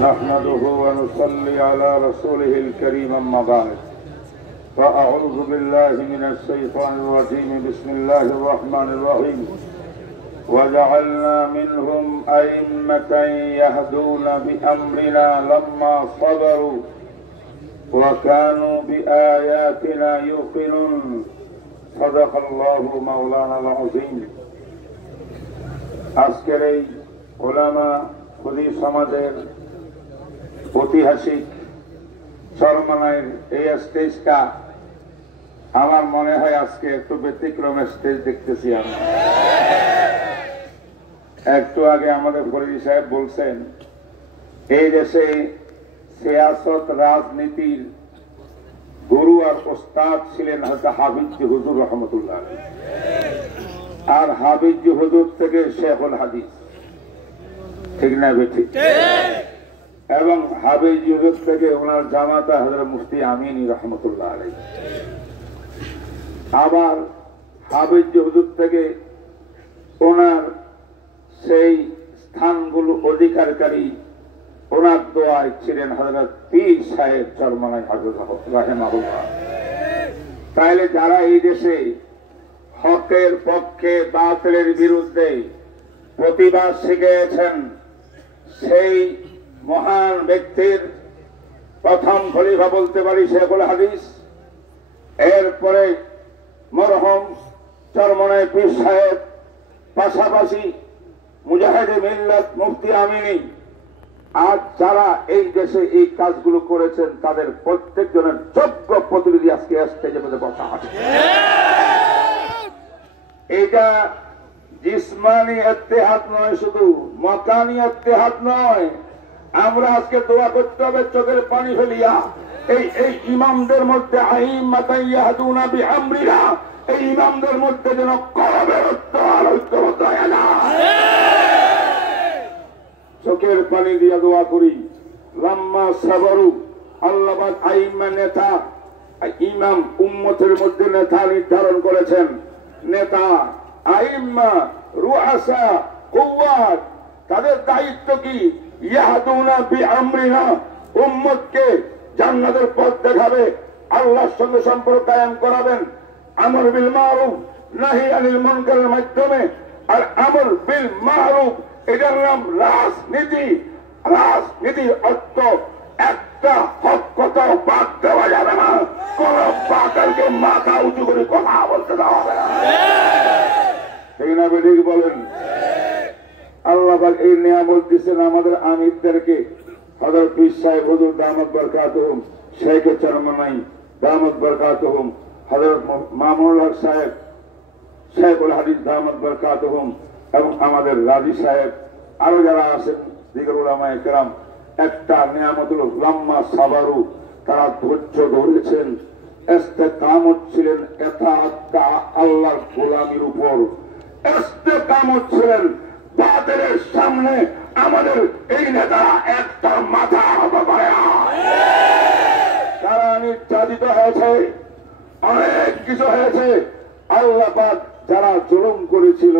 نحمده ونصلي على رسوله الكريم أما بعد فأعوذ بالله من الشيطان الرجيم بسم الله الرحمن الرحيم وجعلنا منهم أئمة يهدون بأمرنا لما صبروا وكانوا بآياتنا يوقنون صدق الله مولانا العظيم আজকের এই উলামা খুদি সমাজের ঐতিহাসিক চরমনাইয়ের এই স্টেজটা আমার মনে হয় আজকে একটু ব্যতিক্রমের স্টেজ দেখতেছি আমি। একটু আগে আমাদের ফরিদি সাহেব বলছেন এই দেশে সিয়াসত রাজনীতির গুরু আর ওস্তাদ ছিলেন হযরত হাফিজ হুজুর রহমতুল্লাহ আলাইহি, আর হাফিজ হুজুর থেকে শেখুল হাদিস, ঠিক না বেঠিক? এবং হাফিজ হুজুর থেকে ওনার জামাতা হযরত মুফতি আমিনী রহমতুল্লাহ আলাইহি, আবার হাফিজ হুজুর থেকে ওনার সেই স্থানগুলো অধিকারকারী ওনার দোয়ায় ছিলেন হযরত পীর সাহেব চরমনাই রাহিমাহুল্লাহ। তাইলে যারা এই দেশে হকের পক্ষে বাতিলের বিরুদ্ধে প্রতিবাদ শিখিয়েছেন সেই মহান ব্যক্তির প্রথম খলিফা বলতে পারি শেখুল হাদিস, এরপরে মরহুম চরমনাই পীর সাহেব, পাশাপাশি মুজাহিদে মিল্লাত মুফতি আমিনী। আজ যারা এই দেশে এই কাজগুলো করেছেন তাদের প্রত্যেকজনের যোগ্য প্রতিনিধি আজকে স্টেজের মধ্যে বসা আছে। এটা জিসমানি ইত্তেহাদ নয়, শুধু মাকানি ইত্তেহাদ নয়। আমরা আজকে দোয়া করতে হবে চোখের পানি ফেলিয়া এই ইমামদের মধ্যে আইম্মাতান ইয়াহদুনা বিআমরিনা, এই ইমামদের মধ্যে যেন কলবের ঐক্যবদ্ধ হয় না। চোখের পানি দিয়া দোয়া করি লাম্মা সাবরু। আল্লাহ পাক আইম্মা নেতা, ইমাম উম্মতের মধ্যে নেতা নির্ধারণ করেছেন। নেতা আইম্মা রুআসা কুওয়াত, তাদের দায়িত্ব কি? ইয়াহদুনা বিআমরিনা, উম্মতকে জান্নাতের পথ দেখাবে, আল্লাহর সঙ্গে সম্পর্ক কায়েম করাবেন, আমর বিল মারুফ নাহি আনিল মুনকারের মাধ্যমে। আর আমর বিল মারুফ এটার নাম রাজনীতি। রাজনীতির অর্থ একটা হক কথা বাদ দেওয়া যাবে না, কোন বাতিলকে মাথা উঁচু করে কথা বলতে দেওয়া হবে না, ঠিক না বেঠিক বলেন? আল্লাহ পাক এই নিয়ামত দিচ্ছেন আমাদের আমিরদেরকে। হযরত পীর সাহেব হুজুর দামাত বরকাতুহুম, শেখ চরমনাই দামাত বরকাতুহুম, হযরত মামুনুল হক সাহেব শেখুল হাদিস দামাত বরকাতুহুম, এবং আমাদের রাজি সাহেব, আরো যারা আছেন দিগর উলামায়ে কেরাম। একটা নিয়ামত হলো লাম্মা সাবারু, তারা ধৈর্য ধরেছেন, ইস্তেকামত ছিলেন এতাআত আল্লাহর গোলামির উপর, ইস্তেকামত ছিলেন বাতিলের সামনে। আমাদের এই নেতারা একটা মাথা নত করে না। তারা নির্যাতিত হয়েছে, অনেক কিছু হয়েছে। আল্লাহ পাক যারা জুলুম করেছিল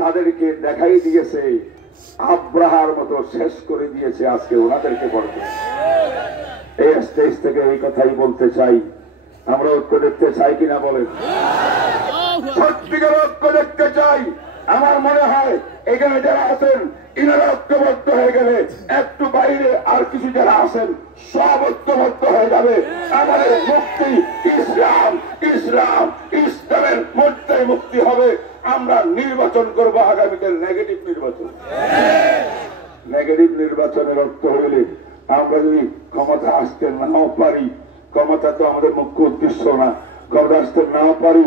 তাদেরকে দেখাই দিয়েছে, আব্রাহার মতো শেষ করে দিয়েছে। আজকে ওনাদেরকে বলতে এই স্টেজ থেকে এই কথাই বলতে চাই। আমরা ঐক্য দেখতে চাই কিনা বলেন? সত্যিকার ঐক্য দেখতে চাই। আমার মনে হয় এখানে যারা আছেন ইনারা ঐক্যবদ্ধ হয়ে গেলে একটু বাইরে আর কিছু যারা আছেন সব ঐক্যবদ্ধ হয়ে যাবে। আমাদের মুক্তি ইসলাম, ইসলাম ইসলামের মধ্যে মুক্তি হবে। আমরা নির্বাচন করবো আগামীকাল নেগেটিভ নির্বাচন। নেগেটিভ নির্বাচনের অর্থ হইলে আমরা যদি ক্ষমতা আসতে নাও পারি, ক্ষমতা তো আমাদের মুখ্য উদ্দেশ্য না, ক্ষমতা আসতে নাও পারি,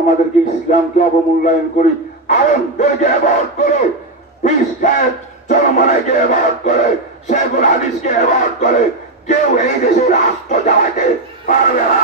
আমাদেরকে ইসলামকে অবমূল্যায়ন করি, আলেমদেরকে অ্যাভয়েড করে, পীর সাহেব চরমনাইকে অ্যাভয়েড করে, শেখুল হাদিসকে অ্যাভয়েড করে, কেউ এই দেশের রাষ্ট্র চালাতে পারবে না।